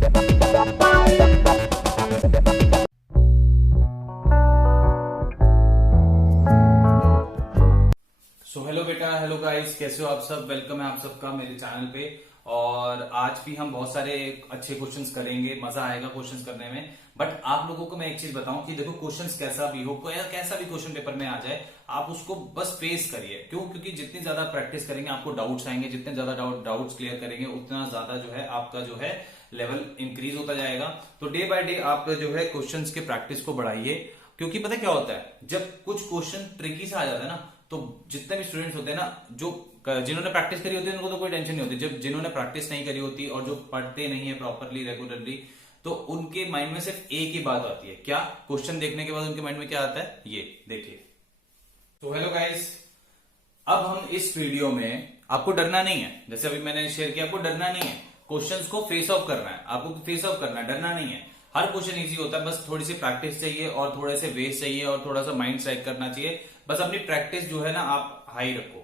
So hello बेटा, hello guys, कैसे हो आप सब। वेलकम है आप सबका मेरे चैनल पे। और आज भी हम बहुत सारे अच्छे क्वेश्चंस करेंगे, मजा आएगा क्वेश्चंस करने में। बट आप लोगों को मैं एक चीज बताऊं कि देखो, क्वेश्चंस कैसा भी हो, कैसा भी क्वेश्चन पेपर में आ जाए, आप उसको बस फेस करिए। क्यों? क्योंकि जितनी ज्यादा प्रैक्टिस करेंगे आपको डाउट्स आएंगे, जितने ज्यादा डाउट्स क्लियर करेंगे उतना ज्यादा जो है आपका जो है लेवल इंक्रीज होता जाएगा। तो डे बाय डे आप जो है क्वेश्चंस के प्रैक्टिस को बढ़ाइए। क्योंकि पता क्या होता है, जब कुछ क्वेश्चन ट्रिकी से आ जाता है ना, तो जितने भी स्टूडेंट्स होते हैं ना, जो जिन्होंने प्रैक्टिस करी होती है उनको तो कोई टेंशन नहीं होती। जब जिन्होंने प्रैक्टिस नहीं करी होती और जो पढ़ते नहीं है प्रॉपरली रेगुलरली, तो उनके माइंड में सिर्फ एक ही बात आती है। क्या? क्वेश्चन देखने के बाद उनके माइंड में क्या आता है, ये देखिए। तो हेलो गाइस, अब हम इस वीडियो में, आपको डरना नहीं है, जैसे अभी मैंने शेयर किया, आपको डरना नहीं है। क्वेश्चंस को फेस ऑफ करना है, आपको फेस ऑफ करना है, डरना नहीं है। हर क्वेश्चन इजी होता है, बस थोड़ी सी प्रैक्टिस चाहिए और थोड़े से वेस्ट चाहिए और थोड़ा सा माइंड सेट करना चाहिए। बस अपनी प्रैक्टिस जो है ना आप हाई रखो,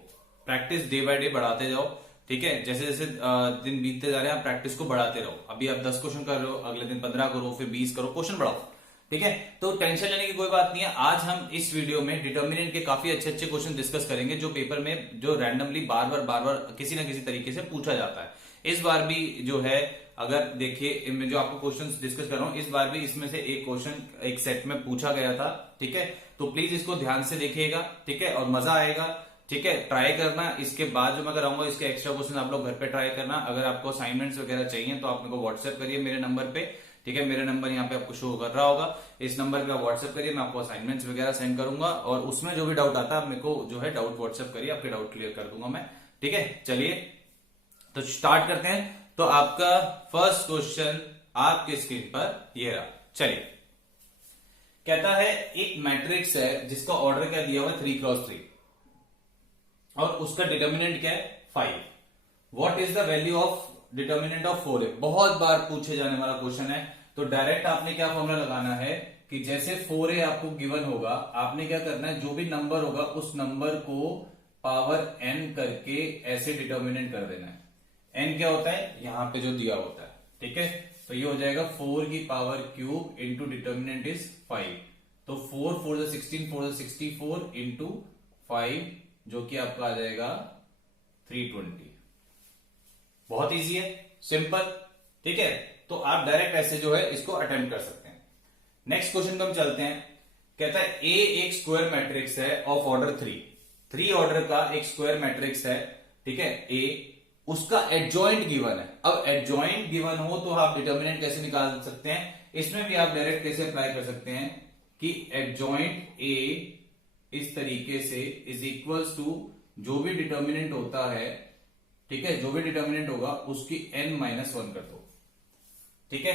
प्रैक्टिस डे बाय डे बढ़ाते जाओ। ठीक है, जैसे जैसे दिन बीतते जा रहे हैं आप प्रैक्टिस को बढ़ाते रहो। अभी आप 10 क्वेश्चन कर रहे हो, अगले दिन 15 करो, फिर 20 करो, क्वेश्चन बढ़ाओ। ठीक है, तो टेंशन लेने की कोई बात नहीं है। आज हम इस वीडियो में डिटर्मिनेंट के काफी अच्छे अच्छे क्वेश्चन डिस्कस करेंगे, जो पेपर में जो रैंडमली बार बार किसी ना किसी तरीके से पूछा जाता है। इस बार भी जो है, अगर देखिए मैं जो आपको क्वेश्चंस डिस्कस कर रहा हूं, इस बार भी इसमें से एक क्वेश्चन एक सेट में पूछा गया था। ठीक है, तो प्लीज इसको ध्यान से देखिएगा। ठीक है, और मजा आएगा। ठीक है, ट्राई करना। इसके बाद जो मैं कराऊंगा, इसके एक्स्ट्रा क्वेश्चन आप लोग घर पे ट्राई करना। अगर आपको असाइनमेंट्स वगैरह चाहिए तो आप मेरे को व्हाट्सएप करिए मेरे नंबर पे। ठीक है, मेरा नंबर यहाँ पे आपको शो कर रहा होगा, इस नंबर पे आप व्हाट्सएप करिए, मैं आपको असाइनमेंट्स वगैरह सेंड करूंगा। और उसमें जो भी डाउट आता है मेरे को जो है डाउट व्हाट्सएप करिए, आपके डाउट क्लियर कर दूंगा मैं। ठीक है, चलिए तो स्टार्ट करते हैं। तो आपका फर्स्ट क्वेश्चन आपके स्क्रीन पर ये रहा। चलिए, कहता है एक मैट्रिक्स है जिसका ऑर्डर क्या दिया हुआ है 3x3 और उसका डिटर्मिनेंट क्या है 5। What is the value of determinant of 4a। बहुत बार पूछे जाने वाला क्वेश्चन है। तो डायरेक्ट आपने क्या फॉर्मूला लगाना है कि जैसे 4a आपको गिवन होगा, आपने क्या करना है, जो भी नंबर होगा उस नंबर को पावर n करके ऐसे डिटर्मिनेंट कर देना है। n क्या होता है, यहां पे जो दिया होता है। ठीक है, तो ये हो जाएगा 4 की power cube into determinant is 5। तो 4 4 16 4 64 इंटू 5, जो कि आपका आ जाएगा 320। बहुत इजी है, सिंपल। ठीक है, तो आप डायरेक्ट ऐसे जो है इसको अटेम्प्ट कर सकते हैं। नेक्स्ट क्वेश्चन पे हम चलते हैं। कहता है ए एक स्क्वायर मैट्रिक्स है ऑफ ऑर्डर 3 ऑर्डर का एक स्क्वायर मैट्रिक्स है। ठीक है, ए, उसका एडजॉइंट गिवन है। अब एडजॉइंट गिवन हो तो आप डिटर्मिनेंट कैसे निकाल सकते हैं, इसमें भी आप डायरेक्ट कैसे अप्लाई कर सकते हैं कि एडजॉइंट ए इस तरीके से इज इक्वल्स टू जो भी डिटर्मिनेंट होता है। ठीक है, जो भी डिटर्मिनेंट होगा उसकी n-1 कर दो। ठीक है,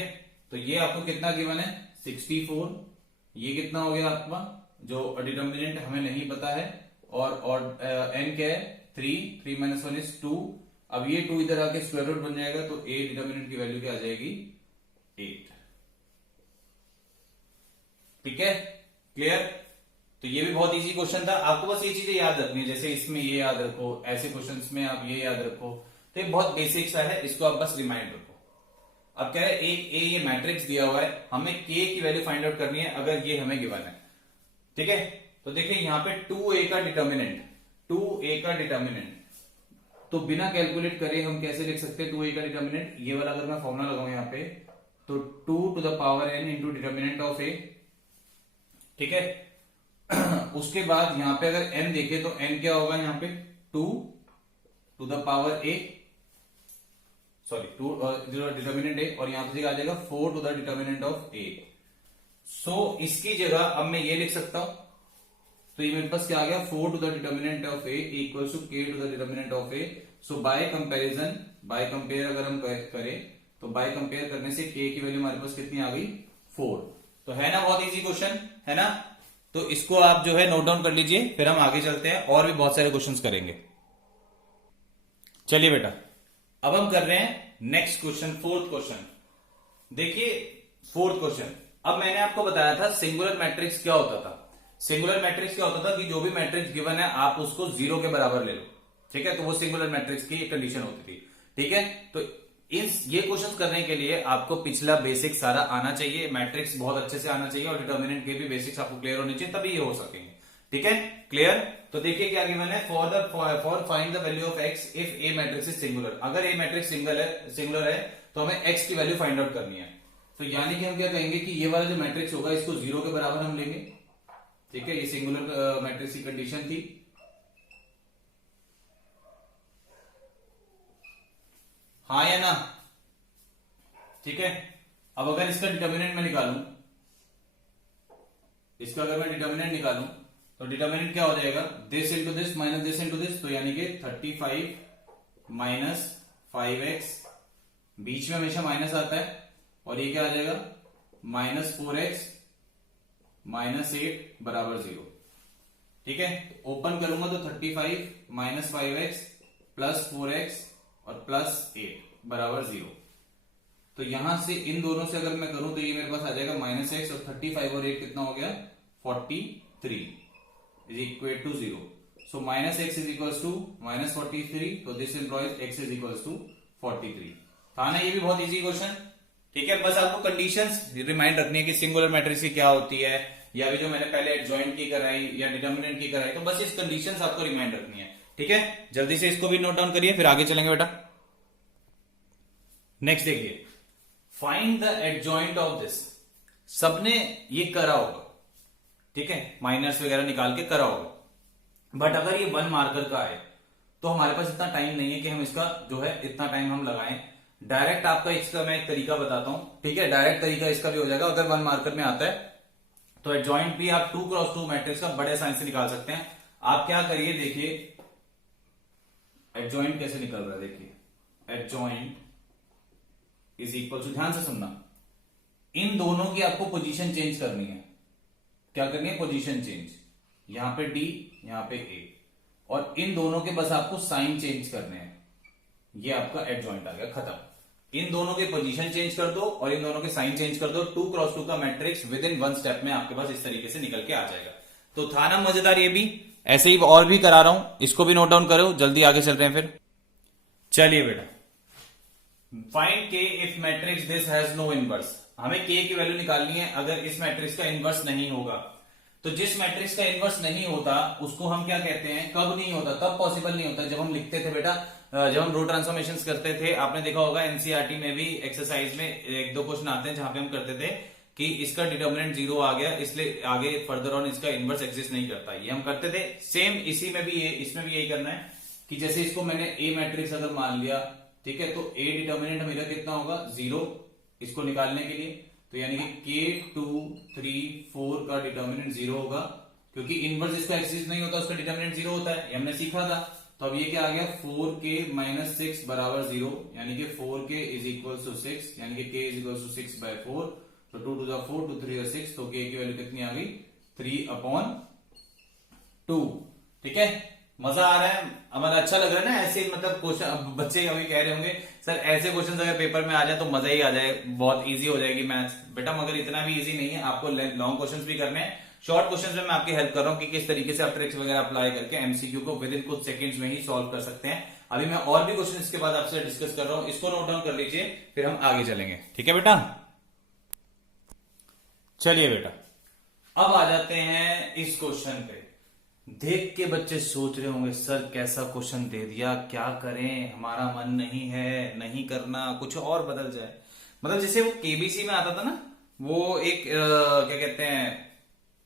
तो ये आपको कितना गिवन है 64। ये कितना हो गया आपका, जो डिटर्मिनेंट हमें नहीं पता है, और n क्या है 3 -1 इज 2। अब ये 2 इधर आके स्क्वायर रूट बन जाएगा, तो a डिटर्मिनेंट की वैल्यू क्या आ जाएगी 8। ठीक है, क्लियर। तो ये भी बहुत इजी क्वेश्चन था, आपको बस ये चीजें याद रखनी है। जैसे इसमें ये याद रखो, ऐसे क्वेश्चंस में आप ये याद रखो। तो ये बहुत बेसिक सा है, इसको आप बस रिमाइंड रखो। अब कह रहे हैं एक ए ये मैट्रिक्स दिया हुआ है, हमें के की वैल्यू फाइंड आउट करनी है अगर ये हमें गिवन है। ठीक है, तो देखिए यहां पे 2a का डिटर्मिनेंट, 2a का डिटर्मिनेंट तो बिना कैलकुलेट करे हम कैसे लिख सकते हैं 2a का डिटर्मिनेंट। ये वाला अगर मैं फॉर्मूला लगाऊं यहाँ पे, तो 2 to the power n into determinant of a। ठीक है, उसके बाद यहां पे अगर n देखे तो n क्या होगा यहाँ पे 2 to the power a, sorry 2 determinant a, और यहां पे आ जाएगा 4 to the determinant of a। So इसकी जगह अब मैं ये लिख सकता हूं, तो ये मेरे पास क्या आ गया 4 to the determinant of a equals to k to the determinant of a। So by comparison, by compare अगर हम करें तो बाय कंपेयर करने से k की वैल्यू हमारे पास कितनी आ गई 4। तो है ना बहुत इजी क्वेश्चन, है ना। तो इसको आप जो है नोट डाउन कर लीजिए, फिर हम आगे चलते हैं और भी बहुत सारे क्वेश्चंस करेंगे। चलिए बेटा, अब हम कर रहे हैं नेक्स्ट क्वेश्चन, फोर्थ क्वेश्चन। देखिए फोर्थ क्वेश्चन, अब मैंने आपको बताया था सिंगुलर मैट्रिक्स क्या होता था। सिंगुलर मैट्रिक्स क्या होता था कि जो भी मैट्रिक्स गिवन है आप उसको 0 के बराबर ले लो। ठीक है, तो वो सिंगुलर मैट्रिक्स की एक कंडीशन होती थी। ठीक है, तो इस ये क्वेश्चन करने के लिए आपको पिछला बेसिक सारा आना चाहिए, मैट्रिक्स बहुत अच्छे से आना चाहिए और डिटर्मिनेंट के भी बेसिक्स आपको क्लियर होने चाहिए, तभी ये हो सकेंगे। ठीक है, क्लियर। तो देखिए क्या गिवन है, for find the value of x if A matrix is singular. अगर ए मैट्रिक्स सिंगुलर है तो हमें एक्स की वैल्यू फाइंड आउट करनी है। तो यानी कि हम क्या कहेंगे कि ये वाला जो मैट्रिक्स होगा इसको 0 के बराबर हम लेंगे। ठीक है, ये सिंगुलर मैट्रिक्स की कंडीशन थी। हाँ या ना? ठीक है, अब अगर इसका डिटर्मिनेंट मैं निकालूं, इसका अगर मैं डिटर्मिनेंट निकालूं तो डिटर्मिनेंट क्या हो जाएगा, this into this minus this into this, तो यानी कि 35 माइनस 5x, बीच में हमेशा माइनस आता है, और ये क्या आ जाएगा माइनस 4x माइनस 8 बराबर 0। ठीक है, तो ओपन करूंगा तो 35 माइनस 5x प्लस 4x और प्लस 8 बराबर 0। तो यहां से इन दोनों से अगर मैं करूं तो ये मेरे पास आ जाएगा माइनस एक्स, और 35 और 8 कितना हो गया 43 is equal to 0। So minus x is equal to minus 43, तो this implies x is equal to 43। था ना, ये भी बहुत इजी क्वेश्चन। ठीक है, बस आपको कंडीशंस रिमाइंड रखनी है कि सिंगुलर मैट्रिक्स की क्या होती है, या भी जो मैंने पहले एडजॉइंट की कराई या डिटर्मिनेंट की कराई, तो बस इस कंडीशंस आपको रिमाइंड रखनी है। ठीक है, जल्दी से इसको भी नोट डाउन करिए, फिर आगे चलेंगे बेटा। नेक्स्ट देखिए, find the adjoint of this. सबने ये करा होगा, ठीक है, माइनर्स वगैरह निकाल के करा होगा, बट अगर ये 1 मार्कर का है तो हमारे पास इतना टाइम नहीं है कि हम इसका जो है इतना टाइम हम लगाएं। डायरेक्ट आपका इसका मैं एक तरीका बताता हूं। ठीक है, डायरेक्ट तरीका इसका भी हो जाएगा। अगर 1 मार्कर में आता है तो एडजॉइंट भी आप 2x2 मैट्रिक्स का बड़े आसानी से निकाल सकते हैं। आप क्या करिए, देखिए एडजॉइंट कैसे निकल रहा है, देखिए एडजॉइंट इज इक्वल टू, ध्यान से सुनना, इन दोनों की आपको पोजीशन चेंज करनी है। क्या करनी है, पोजीशन चेंज। यहां पे डी, यहां पे ए, और इन दोनों के बस आपको साइन चेंज करने हैं। ये आपका एडजॉइंट आ गया, खत्म। इन दोनों के पोजीशन चेंज कर दो और इन दोनों के साइन चेंज कर दो, 2x2 का मैट्रिक्स विद इन 1 स्टेप में आपके पास इस तरीके से निकल के आ जाएगा। तो था ना मजेदार, ये भी ऐसे ही और भी करा रहा हूं, इसको भी नोट डाउन करो, जल्दी आगे चल रहे हैं फिर। चलिए बेटा, find k if matrix this has no inverse. हमें के की वैल्यू निकालनी है अगर इस मैट्रिक्स का इनवर्स नहीं होगा। तो जिस मैट्रिक्स का इनवर्स नहीं होता उसको हम क्या कहते हैं, कब नहीं होता, तब पॉसिबल नहीं होता जब हम लिखते थे बेटा, जब हम रो ट्रांसफॉर्मेशन करते थे। आपने देखा होगा एनसीईआरटी में भी एक्सरसाइज में 1-2 क्वेश्चन आते हैं जहां पे हम करते थे कि इसका डिटर्मिनेंट 0 आ गया, इसलिए आगे फर्दर ऑन इसका इनवर्स एग्जिस्ट नहीं करता। ये हम करते थे। सेम इसी में भी इसमें भी यही करना है कि जैसे इसको मैंने ए मैट्रिक्स अगर मान लिया, ठीक है, तो ए डिटर्मिनेंट मेरा कितना होगा 0, इसको निकालने के लिए। तो यानी कि के 2 3 4 का डिटर्मिनेंट 0 होगा, क्योंकि इनवर्स इसका एक्सिस्ट नहीं होता, उसका डिटर्मिनेंट 0 होता है, ये हमने सीखा था। तो अब ये क्या आ गया, 4k माइनस 6 बराबर 0, यानी कि 4k इज इक्वल टू 6, यानी कि k इज इक्वल टू 6/4। तो 2 टू 4, 2 3 6, तो k की वैल्यू कितनी आ गई 3/2। ठीक है, मजा आ रहा है, हमारा अच्छा लग रहा है ना ऐसे, मतलब क्वेश्चन बच्चे अभी कह रहे होंगे सर ऐसे क्वेश्चन अगर पेपर में आ जाए तो मजा ही आ जाए, बहुत इजी हो जाएगी मैथ्स। बेटा मगर इतना भी इजी नहीं है, आपको लॉन्ग क्वेश्चंस भी करने हैं। शॉर्ट क्वेश्चंस में मैं आपकी हेल्प कर रहा हूं कि किस तरीके से आप ट्रिक्स वगैरह अप्लाई करके एमसीक्यू को विद इन कुछ सेकंड्स में ही सॉल्व कर सकते हैं। अभी मैं और भी क्वेश्चन इसके बाद आपसे डिस्कस कर रहा हूं, इसको नोट डाउन कर लीजिए, फिर हम आगे चलेंगे। ठीक है बेटा, चलिए बेटा अब आ जाते हैं इस क्वेश्चन पे। देख के बच्चे सोच रहे होंगे सर कैसा क्वेश्चन दे दिया, क्या करें, हमारा मन नहीं है, नहीं करना, कुछ और बदल जाए। मतलब जैसे वो केबीसी में आता था ना, वो एक क्या कहते हैं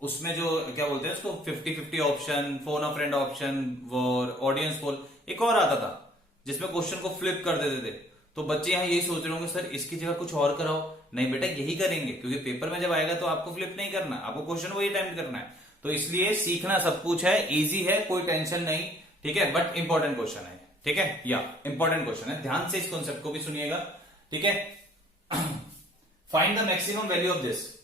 उसमें जो क्या बोलते हैं उसको 50-50 ऑप्शन, फोन अ फ्रेंड ऑप्शन, वो ऑडियंस पोल, एक और आता था जिसमें क्वेश्चन को फ्लिप कर देते थे। तो बच्चे यहाँ यही सोच रहे होंगे सर इसकी जगह कुछ और कराओ। नहीं बेटा यही करेंगे, क्योंकि पेपर में जब आएगा तो आपको फ्लिप नहीं करना, आपको क्वेश्चन वही अटेम्प्ट करना है। तो इसलिए सीखना सब कुछ है, इजी है, कोई टेंशन नहीं। ठीक है, बट इंपॉर्टेंट क्वेश्चन है। ठीक है, या इंपॉर्टेंट क्वेश्चन है, ध्यान से इस कॉन्सेप्ट को भी सुनिएगा। ठीक है, find the maximum value of this.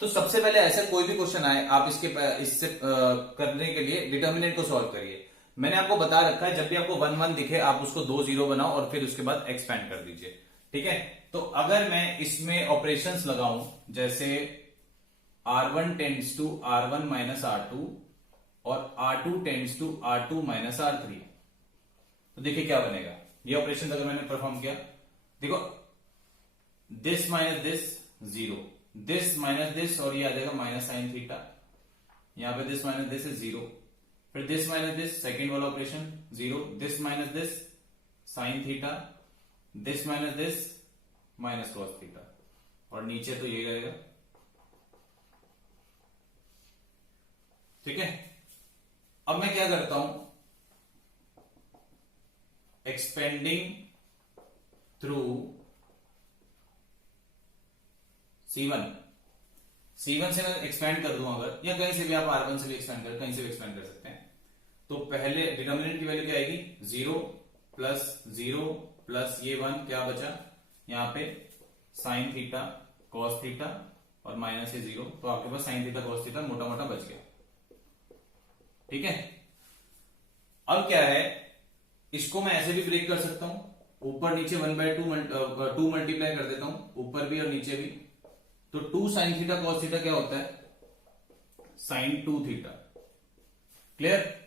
तो सबसे पहले ऐसा कोई भी क्वेश्चन आए, आप इससे करने के लिए डिटर्मिनेंट को सॉल्व करिए। मैंने आपको बता रखा है जब भी आपको 1 1 दिखे आप उसको 2 0 बनाओ और फिर उसके बाद एक्सपेंड कर दीजिए। ठीक है, तो अगर मैं इसमें ऑपरेशंस लगाऊं जैसे R1 tends to R1 minus R2 और R2 tends to R2 minus R3, तो देखिए क्या बनेगा। ये ऑपरेशन अगर मैंने परफॉर्म किया देखो this minus this zero, this minus this और ये आ जाएगा माइनस साइन थीटा, यहां पे this minus this is zero, फिर दिस माइनस दिस सेकेंड वाला operation zero, this minus this sine theta, this minus this minus cos theta, और नीचे तो यही रहेगा। ठीक है, अब मैं क्या करता हूं, एक्सपेंडिंग थ्रू C1, C1 से मैं एक्सपेंड कर दूं अगर, या कहीं से भी आप R1 से भी एक्सपेंड कर, कहीं से भी एक्सपेंड कर सकते हैं। तो पहले डिटर्मिनेंट की वैल्यू क्या आएगी, जीरो प्लस ये 1 क्या बचा यहां पे साइन थीटा कॉस थीटा और माइनस ये जीरो, तो आपके पास साइन थीटा कॉस थीटा मोटा मोटा बच गया। ठीक है, अब क्या है, इसको मैं ऐसे भी ब्रेक कर सकता हूं, ऊपर नीचे 1/2 टू मल्टीप्लाई कर देता हूं, ऊपर भी और नीचे भी। तो 2 साइन थीटा कॉस थीटा क्या होता है, साइन 2 थीटा। क्लियर।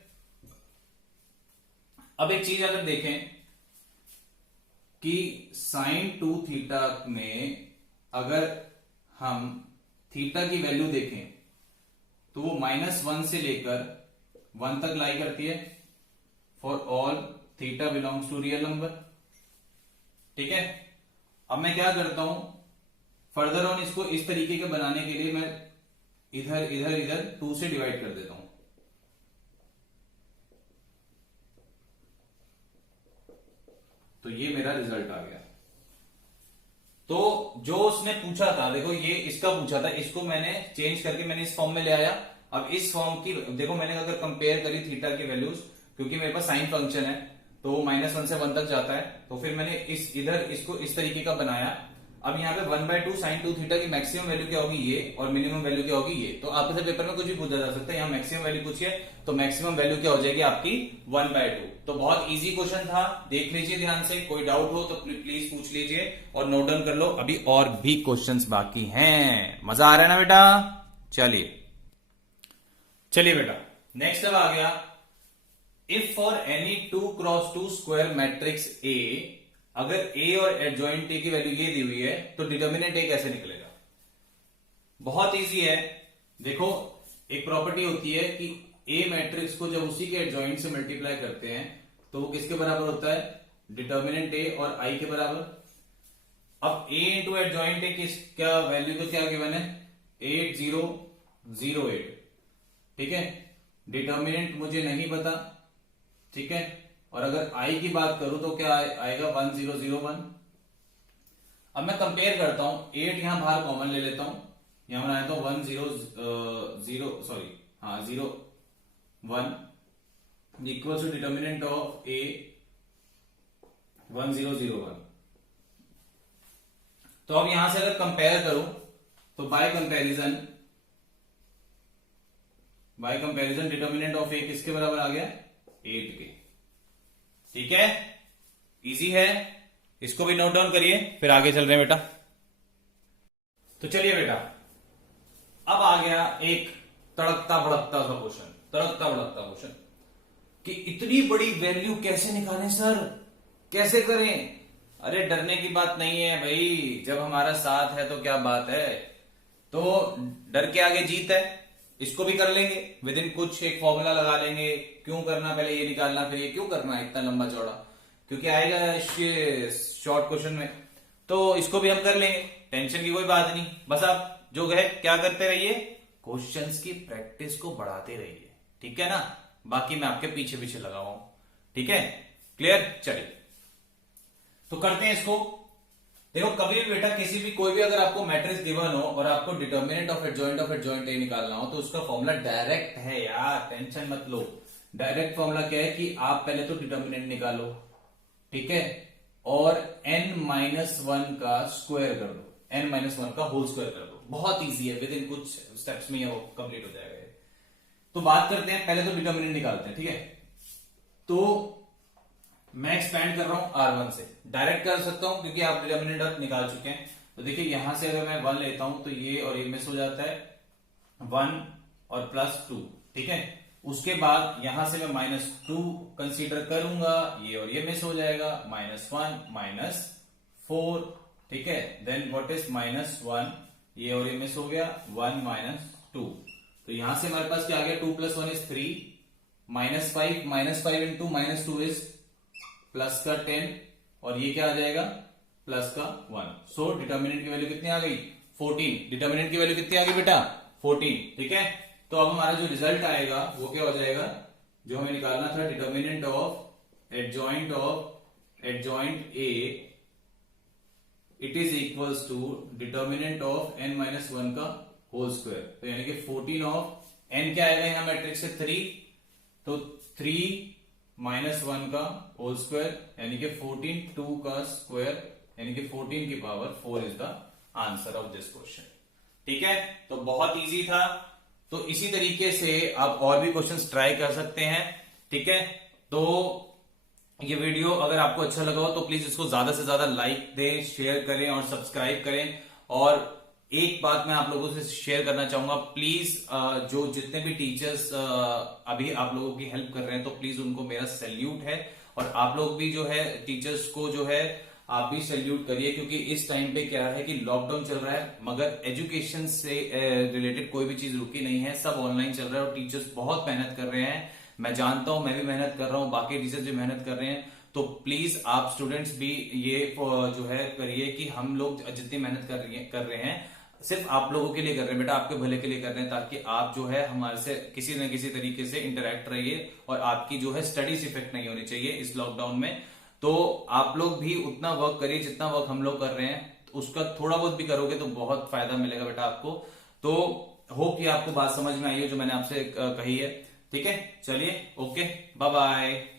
अब एक चीज अगर देखें कि साइन 2 थीटा में अगर हम थीटा की वैल्यू देखें तो वो -1 से लेकर 1 तक लाई करती है for all theta belongs to real number. ठीक है, अब मैं क्या करता हूं, फर्दर ऑन इसको इस तरीके के बनाने के लिए मैं इधर इधर इधर 2 से डिवाइड कर देता हूं। तो ये मेरा रिजल्ट आ गया। तो जो उसने पूछा था, देखो ये इसका पूछा था, इसको मैंने चेंज करके मैंने इस फॉर्म में ले आया। अब इस फॉर्म की देखो, मैंने अगर कंपेयर करी थीटा की वैल्यूज, क्योंकि मेरे पास साइन फंक्शन है तो वो -1 से 1 तक जाता है, तो फिर मैंने इधर इसको इस तरीके का बनाया। अब यहाँ पे 1/2 साइन 2 थीटा की मैक्सिमम वैल्यू क्या होगी ये, और मिनिमम वैल्यू क्या होगी ये। तो आपसे पेपर में कुछ भी पूछा जा सकता है, यहाँ मैक्सिमम वैल्यू पूछिए तो मैक्सिमम वैल्यू क्या हो जाएगी आपकी 1/2। तो बहुत इजी क्वेश्चन था, देख लीजिए ध्यान से, कोई डाउट हो तो प्लीज पूछ लीजिए और नोट डाउन कर लो, अभी और भी क्वेश्चंस बाकी हैं। मजा आ रहा है ना बेटा, चलिए बेटा नेक्स्ट अब आ गया, if for any 2x2 square matrix A, अगर ए और एडजॉइंट ए की वैल्यू ये दी हुई है तो डिटर्मिनेंट ए कैसे निकलेगा। बहुत इजी है, देखो एक प्रॉपर्टी होती है कि ए मैट्रिक्स को जब उसी के एडजॉइंट से मल्टीप्लाई करते हैं तो वो किसके बराबर होता है, डिटर्मिनेंट ए और आई के बराबर। अब ए इंटू एडजॉइंट ए किस क्या वैल्यू को क्या गिवन है, 8008। ठीक है, डिटर्मिनेंट मुझे नहीं पता। ठीक है, और अगर आई की बात करूं तो क्या आएगा 1001। अब मैं कंपेयर करता हूं, 8 यहां बाहर कॉमन ले लेता हूं, यहां बनाया तो 01 इक्वल टू डिटर्मिनेंट ऑफ ए 1001। तो अब यहां से अगर कंपेयर करूं तो बाय कंपैरिजन डिटर्मिनेंट ऑफ ए किसके बराबर आ गया, 8 के। ठीक है, इजी है, इसको भी नोट डाउन करिए, फिर आगे चल रहे हैं बेटा। तो चलिए बेटा, अब आ गया एक तड़कता भड़कता सा क्वेश्चन कि इतनी बड़ी वैल्यू कैसे निकालें सर, कैसे करें। अरे डरने की बात नहीं है भाई, जब हमारा साथ है तो क्या बात है, तो डर के आगे जीत है। इसको भी कर लेंगे विद इन कुछ, एक फॉर्मूला लगा लेंगे, क्यों करना पहले ये निकालना फिर ये क्यों करना इतना लंबा चौड़ा, क्योंकि आएगा शॉर्ट क्वेश्चन में, तो इसको भी हम कर लेंगे, टेंशन की कोई बात नहीं। बस आप जो है क्या करते रहिए, क्वेश्चंस की प्रैक्टिस को बढ़ाते रहिए, ठीक है ना, बाकी मैं आपके पीछे पीछे लगा हुआ हूं। ठीक है, क्लियर। चलिए तो करते हैं इसको। देखो कभी भी बेटा किसी भी कोई भी अगर आपको मैट्रिक्स गिवन हो और आपको डिटर्मिनेंट ऑफ एडजॉइंट ए निकालना हो तो उसका फॉर्मूला डायरेक्ट है यार, टेंशन मत लो। डायरेक्ट फॉर्मूला क्या है कि आप पहले तो डिटर्मिनेंट निकालो, ठीक है, और n-1 का स्क्वायर कर दो, n-1 का होल स्क्वायर कर दो। बहुत इजी है, विद इन कुछ स्टेप्स में वो कंप्लीट हो जाएगा। तो बात करते हैं, पहले तो डिटर्मिनेंट निकालते हैं। ठीक है, तो मैं एक्सपेंड कर रहा हूं R1 से, डायरेक्ट कर सकता हूं क्योंकि आप डिटर्मिनेंट अब निकाल चुके हैं। तो देखिए यहां से अगर मैं 1 लेता हूं तो ये और ये मिस हो जाता है, 1 और +2। ठीक है, उसके बाद यहां से मैं -2 कंसीडर करूंगा, ये और ये मिस हो जाएगा, -1 -4। 4, ठीक है। देन व्हाट इज -1, ये और ये मिस हो गया, 1 -2, तो यहां से हमारे पास क्या आ गया, 2 + 1 इज 3, -5 इंटू -2 इज प्लस का 10, और ये क्या आ जाएगा, प्लस का 1। सो डिटर्मिनेंट की वैल्यू कितनी आ गई, 14। डिटर्मिनेंट की वैल्यू कितनी आ गई बेटा, 14, ठीक है। तो अब हमारा जो रिजल्ट आएगा वो क्या हो जाएगा, जो हमें निकालना था, determinant of adjoint A, it is equals to determinant of n-1 का होल स्क्वायर। तो यानी कि 14 ऑफ n क्या आएगा यहां मैट्रिक्स से 3, तो 3 - 1 का होल स्क्वायर यानी कि 14, 2 का स्क्वायर यानी कि 14 की power 4 is the answer of this question, ठीक है। तो बहुत इजी था। तो इसी तरीके से आप और भी क्वेश्चंस ट्राई कर सकते हैं, ठीक है। तो ये वीडियो अगर आपको अच्छा लगा हो तो प्लीज इसको ज्यादा से ज्यादा लाइक दें, शेयर करें और सब्सक्राइब करें। और एक बात मैं आप लोगों से शेयर करना चाहूंगा, प्लीज जो जितने भी टीचर्स अभी आप लोगों की हेल्प कर रहे हैं, तो प्लीज उनको मेरा सैल्यूट है। और आप लोग भी जो है टीचर्स को जो है आप भी सैल्यूट करिए, क्योंकि इस टाइम पे क्या है कि लॉकडाउन चल रहा है, मगर एजुकेशन से रिलेटेड कोई भी चीज रुकी नहीं है, सब ऑनलाइन चल रहा है और टीचर्स बहुत मेहनत कर रहे हैं। मैं जानता हूं, मैं भी मेहनत कर रहा हूं, बाकी टीचर्स भी मेहनत कर रहे हैं। तो प्लीज आप स्टूडेंट्स भी ये जो है करिए कि हम लोग जितनी मेहनत कर रहे हैं सिर्फ आप लोगों के लिए कर रहे हैं बेटा, आपके भले के लिए कर रहे हैं, ताकि आप जो है हमारे से किसी न किसी तरीके से इंटरेक्ट रहिए और आपकी जो है स्टडीज इफेक्ट नहीं होनी चाहिए इस लॉकडाउन में। तो आप लोग भी उतना वर्क करिए जितना वर्क हम लोग कर रहे हैं, तो उसका थोड़ा बहुत भी करोगे तो बहुत फायदा मिलेगा बेटा आपको। तो होप कि आपको बात समझ में आई है जो मैंने आपसे कही है, ठीक है। चलिए, ओके, बाय बाय।